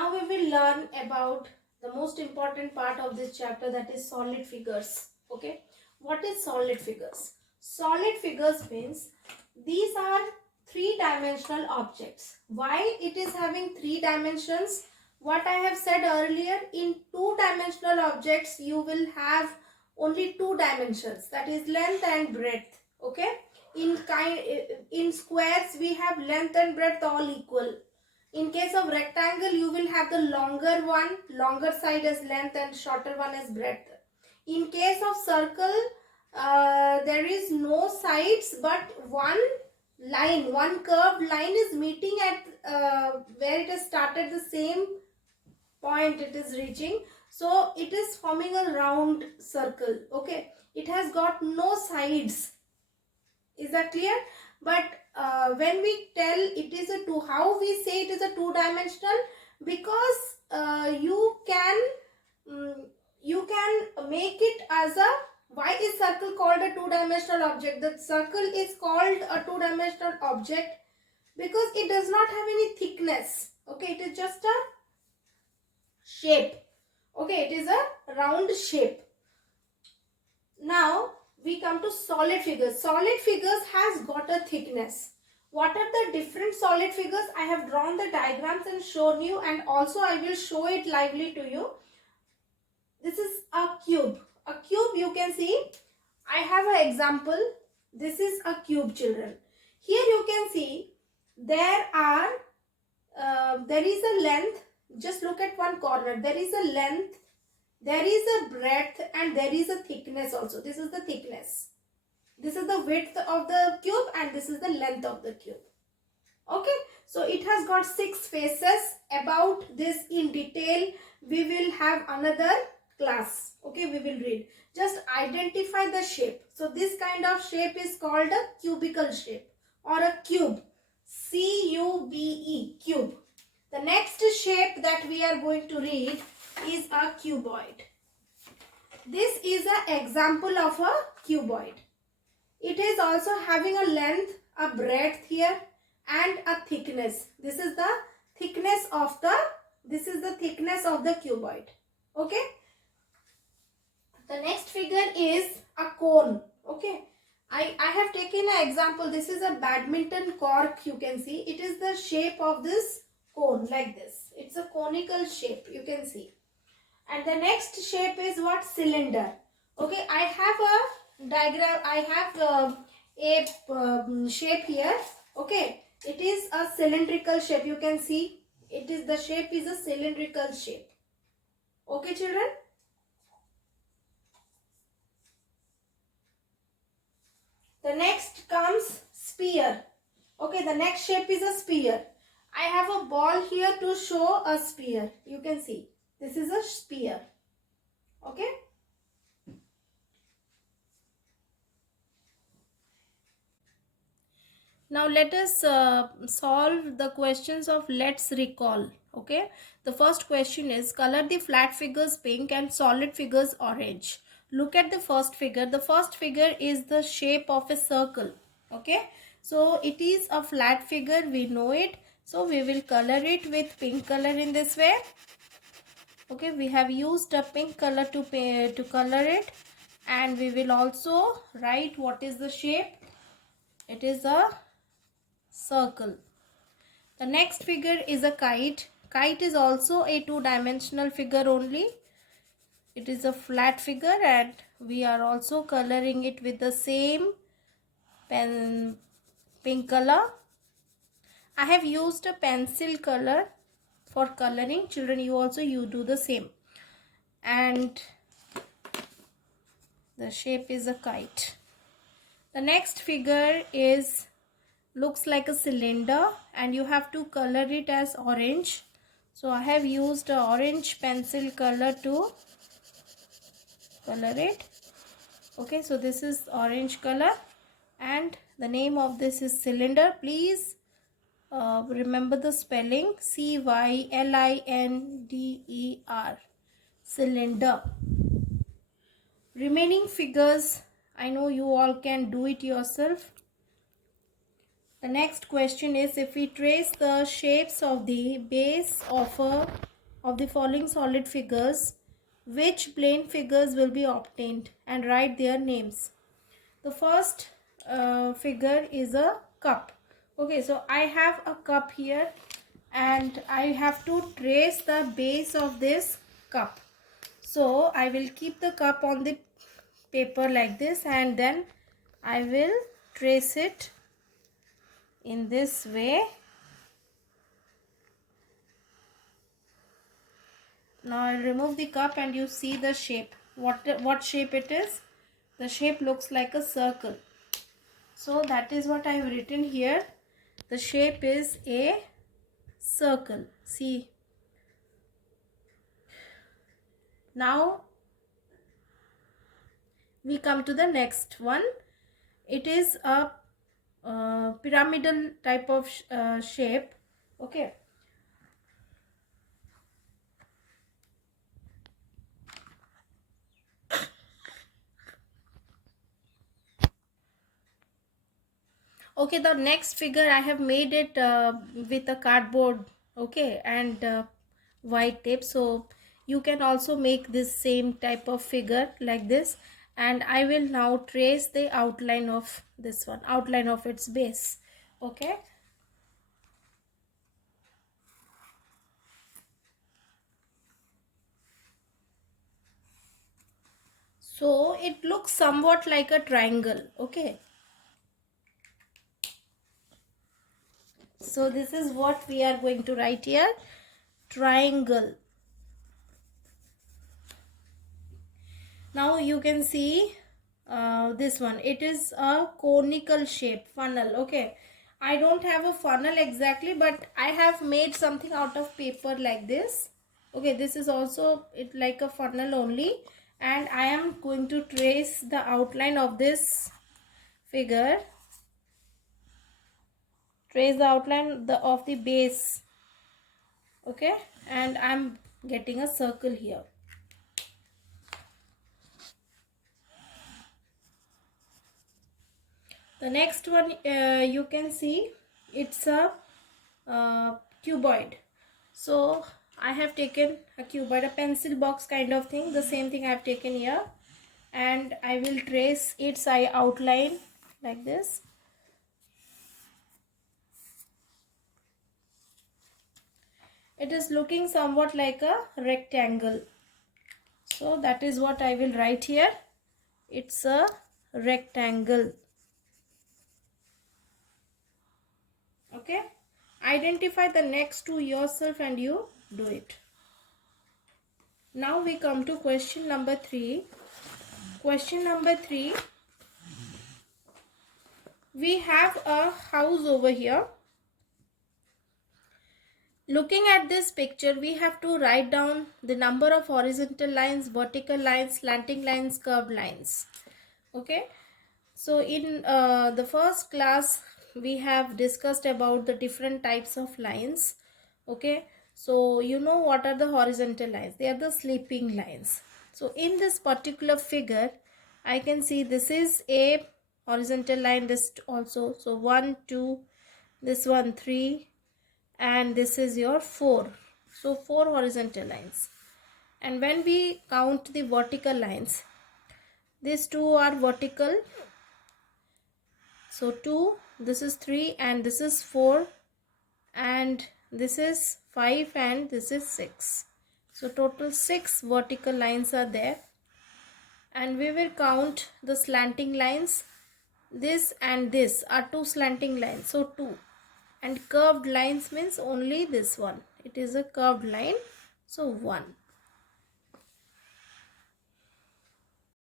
Now we will learn about the most important part of this chapter, that is solid figures. Okay, what is solid figures? Solid figures means these are three-dimensional objects. Why it is having three dimensions? What I have said earlier, in two-dimensional objects you will have only two dimensions, that is length and breadth. Okay, in squares we have length and breadth all equal. In case of rectangle, you will have the longer one, longer side as length and shorter one as breadth. In case of circle, there is no sides but one line, one curved line is meeting at where it has started, the same point it is reaching. So it is forming a round circle. Okay, it has got no sides. Is that clear? But when we tell it is a two, how we say it is a two-dimensional? Because you can make it as a, why is circle called a two-dimensional object? The circle is called a two-dimensional object because it does not have any thickness. Okay, it is just a shape. Okay, it is a round shape. Now we come to solid figures. Solid figures has got a thickness. What are the different solid figures? I have drawn the diagrams and shown you, and also I will show it lively to you. This is a cube. A cube, you can see, I have an example. This is a cube, children. Here you can see there is a length. Just look at one corner. There is a length, there is a breadth, and there is a thickness also. This is the thickness. This is the width of the cube and this is the length of the cube. Okay, so it has got 6 faces. About this in detail we will have another class. Okay, we will read. Just identify the shape. So this kind of shape is called a cubical shape or a cube. C-U-B-E, cube. The next shape that we are going to read is a cuboid. This is an example of a cuboid. It is also having a length, a breadth here, and a thickness. This is the thickness of the cuboid. Okay. The next figure is a cone. Okay. I have taken an example. This is a badminton cork. You can see it is the shape of this cone, like this. It's a conical shape. You can see. And the next shape is what? Cylinder. Okay, I have a diagram. I have a shape here. Okay, it is a cylindrical shape. You can see the shape is a cylindrical shape. Okay, children. The next comes sphere. Okay, the next shape is a sphere. I have a ball here to show a sphere. You can see. This is a sphere. Okay. Now let us solve the questions of let's recall. Okay. The first question is color the flat figures pink and solid figures orange. Look at the first figure. The first figure is the shape of a circle. Okay. So it is a flat figure. We know it. So we will color it with pink color in this way. Okay, we have used a pink color to color it, and we will also write what is the shape. It is a circle. The next figure is a kite. Kite is also a two-dimensional figure only. It is a flat figure and we are also coloring it with the same pink color. I have used a pencil color for coloring. Children, you do the same. And the shape is a kite. The next figure looks like a cylinder and you have to color it as orange. So I have used a orange pencil color to color it. Okay, so this is orange color and the name of this is cylinder. Please remember the spelling, C-Y-L-I-N-D-E-R, cylinder. Remaining figures, I know you all can do it yourself. The next question is, if we trace the shapes of the base of a of the following solid figures, which plane figures will be obtained, and write their names. The first figure is a cup. Okay, so I have a cup here and I have to trace the base of this cup. So I will keep the cup on the paper like this, and then I will trace it in this way. Now I'll remove the cup and you see the shape. What shape it is? The shape looks like a circle. So that is what I have written here. The shape is a circle. See. Now we come to the next one. It is a pyramidal type of shape. Okay. Okay, the next figure I have made it with a cardboard, okay, and white tape. So you can also make this same type of figure like this, and I will now trace the outline of this one, outline of its base. Okay. So it looks somewhat like a triangle. Okay. So this is what we are going to write here. Triangle. Now you can see this one. It is a conical shape, funnel. Okay. I don't have a funnel exactly, but I have made something out of paper like this. Okay. This is also it like a funnel only. And I am going to trace the outline of this figure. Trace the outline of the base. Okay. And I'm getting a circle here. The next one you can see it's a cuboid. So I have taken a cuboid, a pencil box kind of thing. The same thing I have taken here, and I will trace its outline like this. It is looking somewhat like a rectangle. So that is what I will write here. It's a rectangle. Okay. Identify the next two yourself and you do it. Now we come to question number 3. Question number 3. We have a house over here. Looking at this picture, we have to write down the number of horizontal lines, vertical lines, slanting lines, curved lines. Okay. So in the first class, we have discussed about the different types of lines. Okay. So you know what are the horizontal lines? They are the sleeping lines. So in this particular figure, I can see this is a horizontal line, this also. So 1, 2, this one 3, and this is your 4. So 4 horizontal lines. And when we count the vertical lines, these 2 are vertical. So 2, this is 3, and this is 4, and this is 5, and this is 6. So total 6 vertical lines are there. And we will count the slanting lines. This and this are 2 slanting lines. So 2. And curved lines means only this one. It is a curved line. So 1.